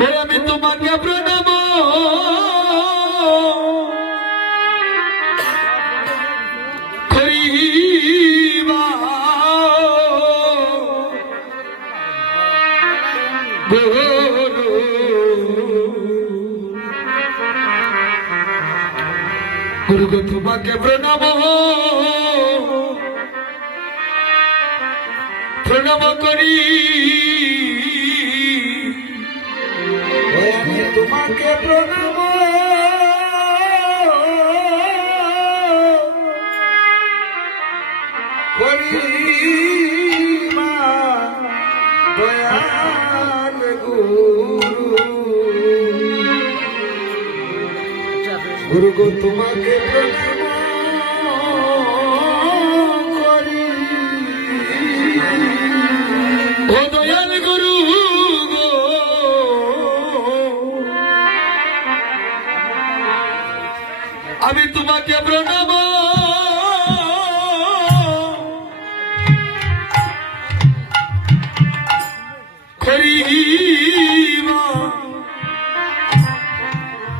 আমি তোমাকে প্রণাম করিবা গুরু গো তোমাকে প্রণাম করি তোমাকে প্রণাম করি মা দয়াল গুরু গো তোমাকে প্রণাম করি ও দয়াল গুরু গো আমি তোমাকে প্রণাম করি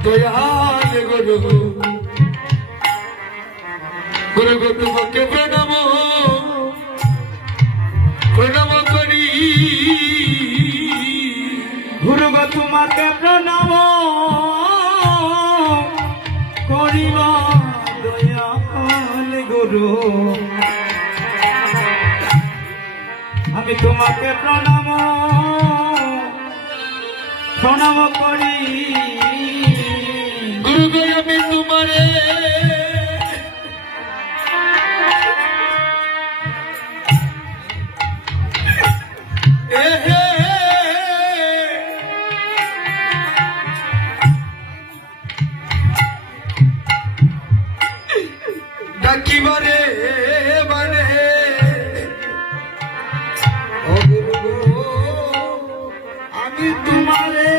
দয়াল গুরু গুরু গো তোমাকে প্রণাম করি গুরু গো তোমাকে প্রণাম করিব দয়াল গুরু আমি তোমাকে প্রণাম করি গুরু গো আমি তোমারে ডাকিবারে মানে ও গুরু গো আমি তোমারে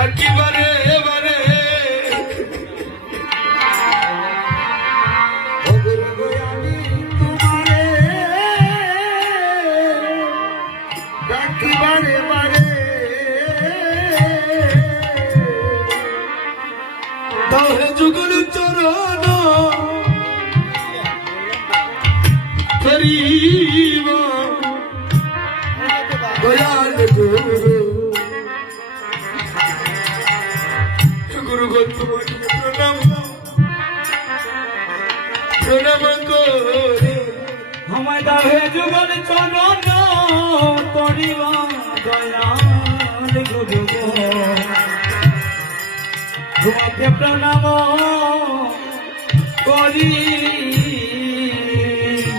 একেবারে গুরু গো আমি তোমারে ডাকিবারে মানে তাহে যুগল চরণ করিব দয়াল গুরু গুরু গো তোমাকে প্রণাম করে আমায় দাহে যুগল চরণ করিব দয়াল গুরু গো তোমাকে প্রণাম করি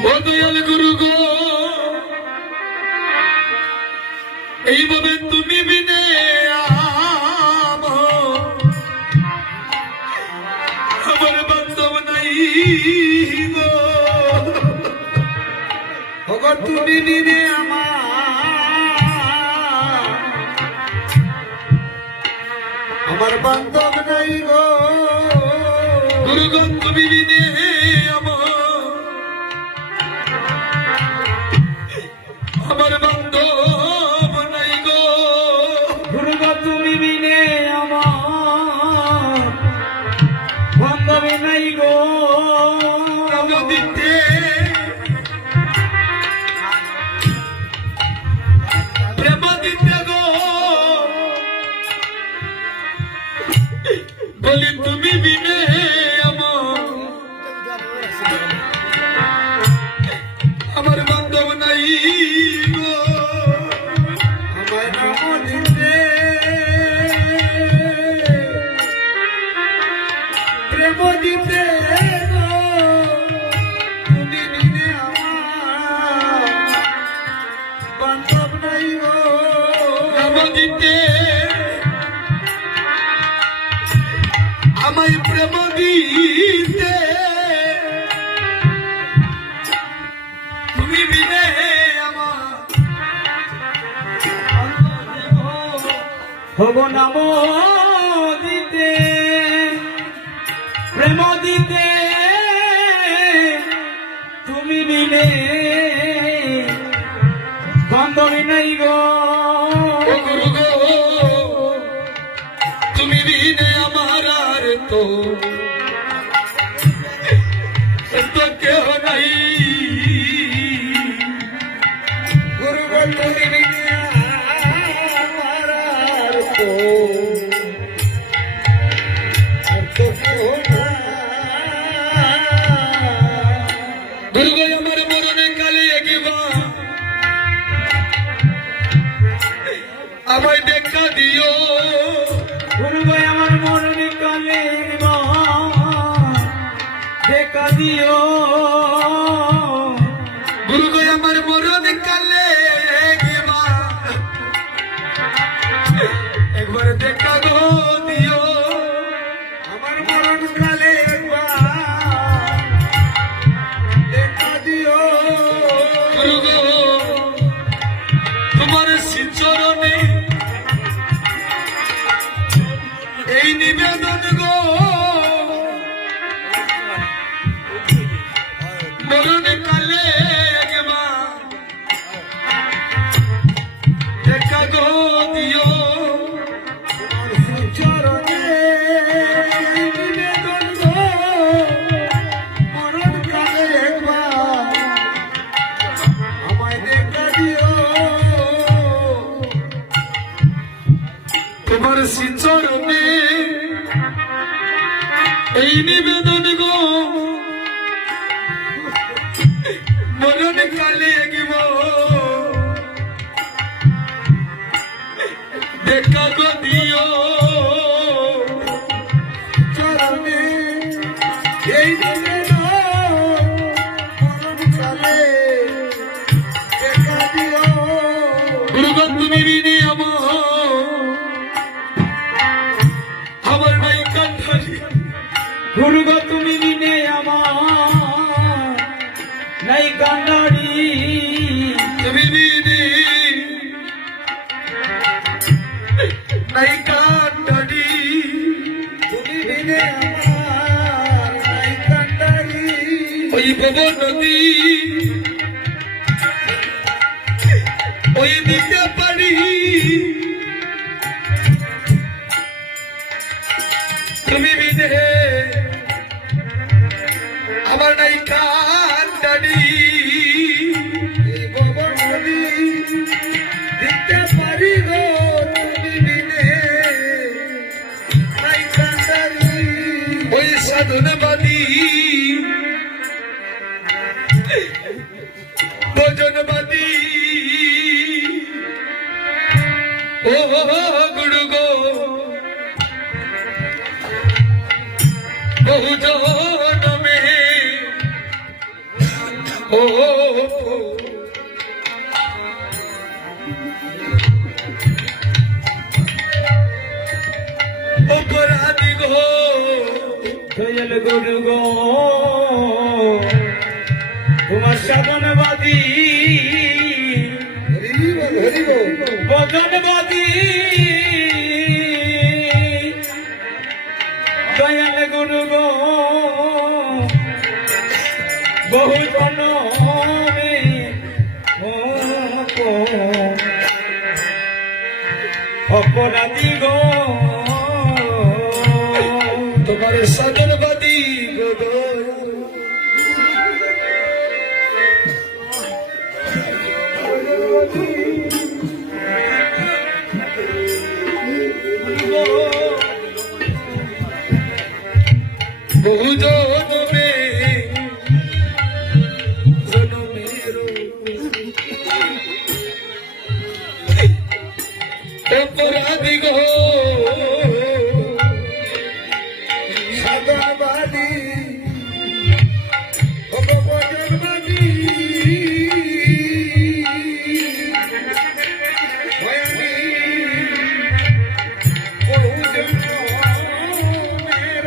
ও দয়াল গুরু গো এইভাবে তুমি বিনে আমার বান্ধব নাই গো ভগত তুমি বিনে আমার বান্ধব নাই গো গুরু গো তুমি বিনে আমার বান্ধব নাই গো গুরু গো তুমি বিনে আমার বান্ধব নাই গো দিতে প্রেম দিতে গো বলি তুমি বিনে আমার বান্ধব নাই গো আমায় নাম দিতে প্রেম দিতে গো তুমি বিনে আমার বান্ধব নাই গো নাম দিতে আমায় প্রেম দিতে তুমি বিনে আমার হব নাম দিতে প্রেম দিতে তুমি বিনে বান্ধবী নাই গো ও গুরু গো তুমি বিনে আমার আর তো কেহ নাই গুরু গো তুমি বিনে আমার আর তো কেহ নাই। গুরু গো আমার মরণে কালে এগিবা আমায় দেখা দিও গুরু ভাই আমার মরণে কালে দেখা দিও গুরু গো আমার মরণে কালে এগিবা একবার দেখা গো দিও আমার মরণ কালে দেখা দিও গুরু গো তোমার শ্রীচরণে এই নিবেদন গো মরণে কালে একবার দেখা গো দিও চরণে নিবেদন গো মরণ কালে একবার আমায় দেখা দিও তোমার শ্রীচরণে এই নিবেদন গো মরণে কালে গিব দেখা গো দিও চরণে এই নিবেদন মরণ কালে দেখা দিও গুরু গো তুমি বিনে আমার নাই কান্ধারি গুরু গো তুমি বিনে আমার নাই কান্ডারি তুমি বিনে নাই কান্ধারি তুমি বিনে আমার নাই কান্ডারি ওই ভব নদী ওই দিতে পারি তুমি বিদে আমার নাই কান্দানি এই ভবনদি দিতে পারি গো তুমি বিনে নাই কান্ডারি ওই সাধনবাদী ভোজনবাদী ও গুরু গো বহু জনমে ও অপরাধী গো দয়াল গুরু গো তোমার শ্রাবণবাদী বদনবাদী দয়াল গুরু গো বহু জনমে অপরাধী গো তোমার সাধনবাদী গো বহু জনমে অপরাধী গো সাধনবাদী অপবদনবাদী ভয়ানী বহু জন্মের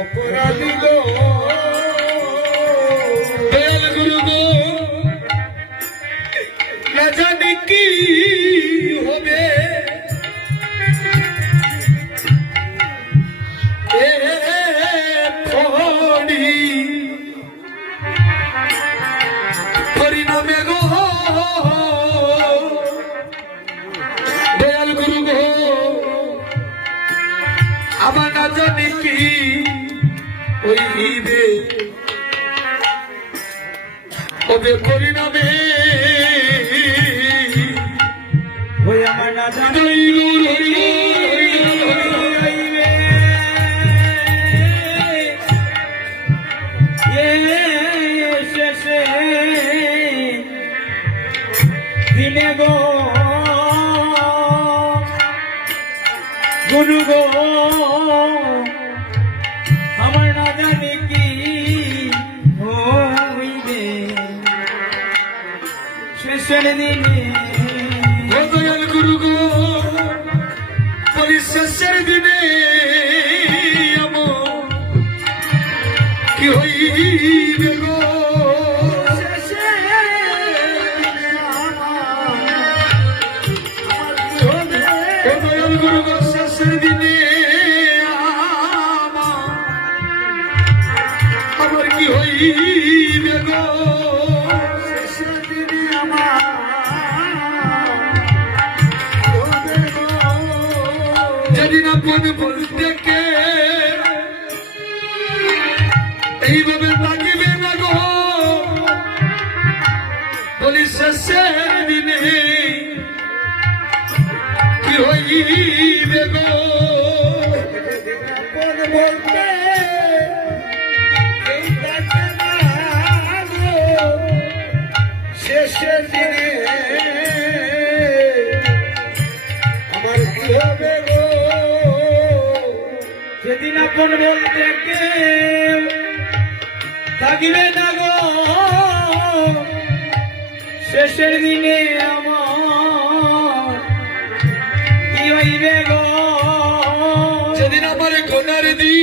অপরাধী গো দয়াল গুরু গো না জানি কি হবে এ ফড়ি পরিণামে গো দয়াল গুরু গো আমার না জানি কি হইবে তবে পরিণামে ওই আমার না জানি শেষে দিনে গো গুরু গো আমার না জানি কি হইবে শেষের দিনে দয়াল গুরু গো পরিশেষের দিনে কি হইবে গো দয়াল গুরু গো শেষের দিনে আমার কি হইবে গো শেষের দিনে যেদিন আপন বলতে কে এইভাবে থাকিবে না গো বলি শেষের দিনে কি হইবে গো বলতে শেষের দিনে আমার কি হবে গো যেদিন আপন বলতে কেউ থাকিবে না গো শেষের দিনে আমার কি হইবে গো যেদিন আমার গোনার দি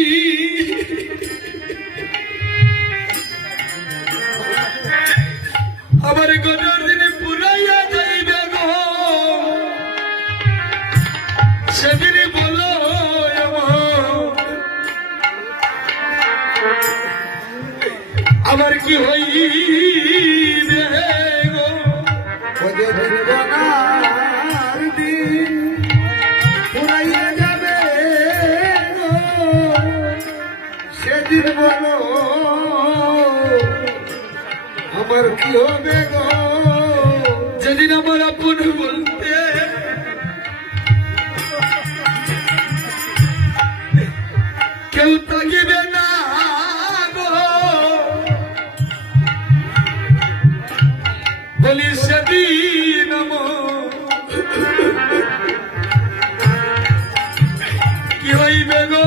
আমার গোনার দিনে পুরাইয়া যাইবে গো সেদিন বলো আমার কি হইবে গো যেদিন গোনার দিন পুরাইয়া যাবে গো সেদিন বলো আমার কি হবে গো যেদিন আমার আপন বলতে কেউ থাকিবে না গো বলি সেদিন কি হইবে গো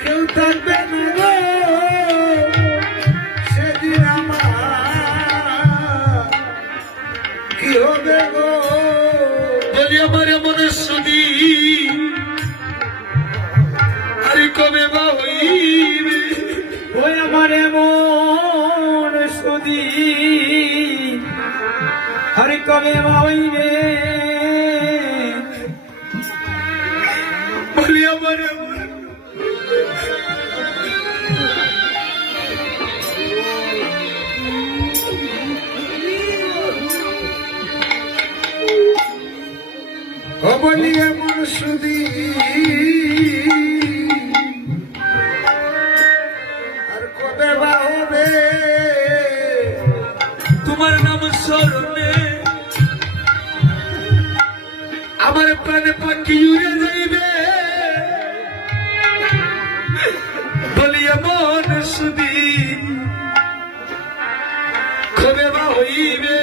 কেউ থাকবে না গো সেদিন আমার কি হবে গো বলি আমার এমন সুদি আর কবে বা হইবে ওই আমার এমন সুদি হরি কবে হইবে বলি আমার এমন বলি এমন সুদি আর কবে বা হবে তোমার নাম স্মরণে আমার প্রাণে পাখি উড়ে যাইবে বলি এমন সুদি কবে বা হইবে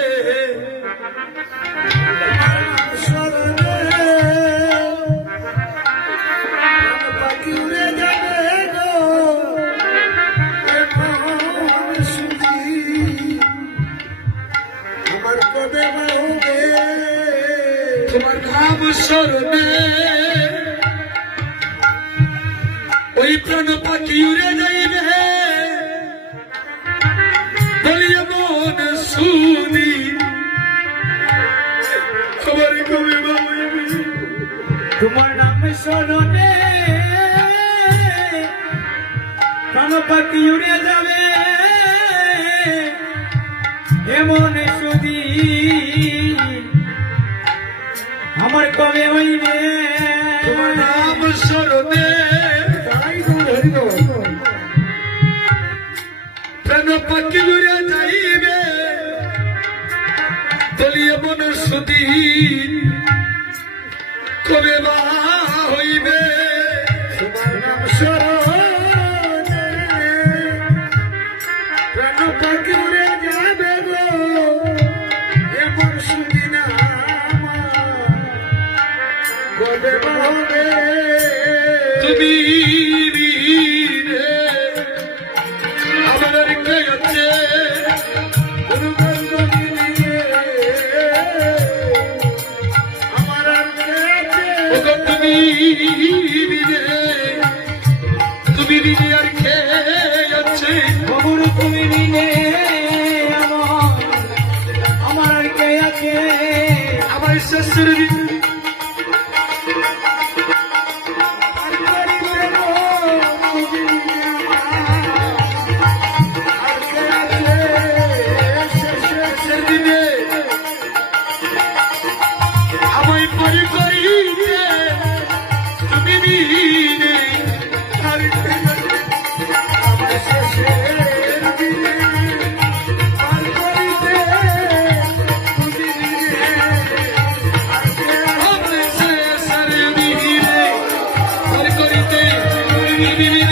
তোমার নাম স্মরণে ওই প্রাণ পাখি উড়ে যাইবে বলিয়া মন শুনি খবর কবে বাবুইবে তোমার নাম স্মরণে প্রাণ পাখি উড়ে যাবে এমন সুদি আমার কবে হইবে তোমার নাম স্মরণে প্রাণ পাখি উড়ে যাইবে বলিয়া মন শুনি কবে বা হইবে তোমার নাম স্মরণে প্রাণ পাখি উড়ে যাবে গো এমন শুনি না কবে বা হবে তুমি আমার কে আছে তুমি বিনে আর কে আছে বাবুরে তুমি বিনে আমার আর কে আছে আমার শেষের দিন শেষের দিনে আমায় পরি করিতে তুমি বিনে আর কে আছে আমার শেষের দিনে পার করিতে তুমি বিনে আর কে আমার শেষের দিনে পার করিতে তুমি বিনে